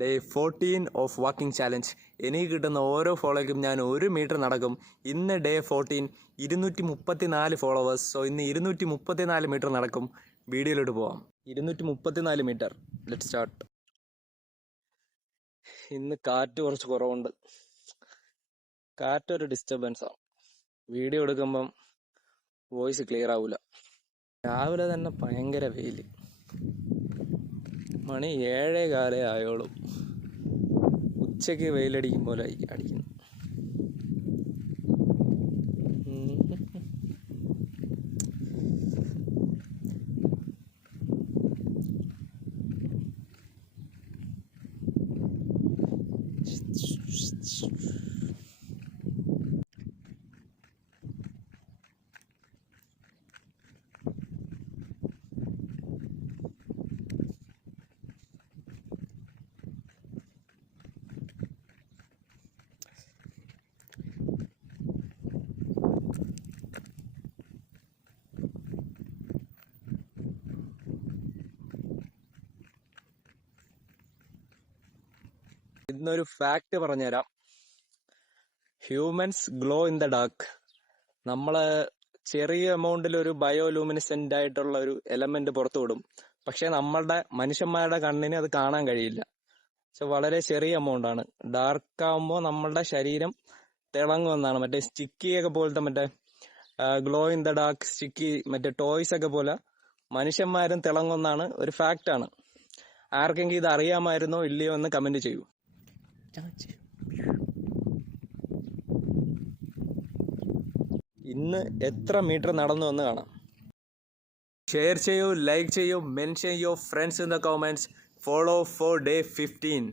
Day 14 of walking challenge. എനിക്ക് കിട്ടുന്ന ഓരോ ഫോളോയ്ക്കും ഞാൻ 1 മീറ്റർ നടക്കും. ഇന്ന് ഡേ 14, 234 ഫോളോവേഴ്സ്. സോ ഇന്ന് 234 മീറ്റർ നടക്കും. വീഡിയോയിലോട്ട് പോവാം. 234 മീറ്റർ. Let start. ഇന്ന് കാറ്റ് കുറച്ച് കുറവുണ്ട്. കാറ്റൊരു ഡിസ്റ്റർബൻസാണ്. വീഡിയോ എടുക്കുമ്പം വോയിസ് ക്ലിയർ ആവില്ല. രാവിലെ തന്നെ ഭയങ്കര വെയിൽ. മണി 7:15 ആയോളൂ. ഉച്ചയ്ക്ക് വെയിലടിക്കും പോലെ അടിക്കുന്നു. ഇന്നൊരു ഫാക്ട് പറഞ്ഞുതരാം. Humans glow in the dark. നമ്മള് ചെറിയ എമൗണ്ടിൽ ഒരു ബയോലൂമിനിസെന്റ് ആയിട്ടുള്ള ഒരു എലമെന്റ് പുറത്തു വിടും. പക്ഷെ മനുഷ്യന്മാരുടെ കണ്ണിന് അത് കാണാൻ കഴിയില്ല. വളരെ ചെറിയ എമൗണ്ട് ആണ്. ഡാർക്ക് ആകുമ്പോൾ നമ്മളുടെ ശരീരം തിളങ്ങുമെന്നാണ്. മറ്റേ സ്റ്റിക്കി ഒക്കെ പോലത്തെ മറ്റേ glow in the dark sticky മറ്റേ ടോയ്സ് ഒക്കെ പോലെ മനുഷ്യന്മാരും തിളങ്ങുമെന്നാണ് ഒരു ഫാക്ട് ആണ്. ആർക്കെങ്കിലും ഇത് അറിയാമായിരുന്നോ ഇല്ലയോ എന്ന് കമന്റ് ചെയ്യൂ. ഇന്ന് എത്ര മീറ്റർ നടന്നു എന്ന് കാണാം. ഷെയർ ചെയ്യൂ, ലൈക്ക് ചെയ്യൂ, mention your friends in the comments. Follow four day 15.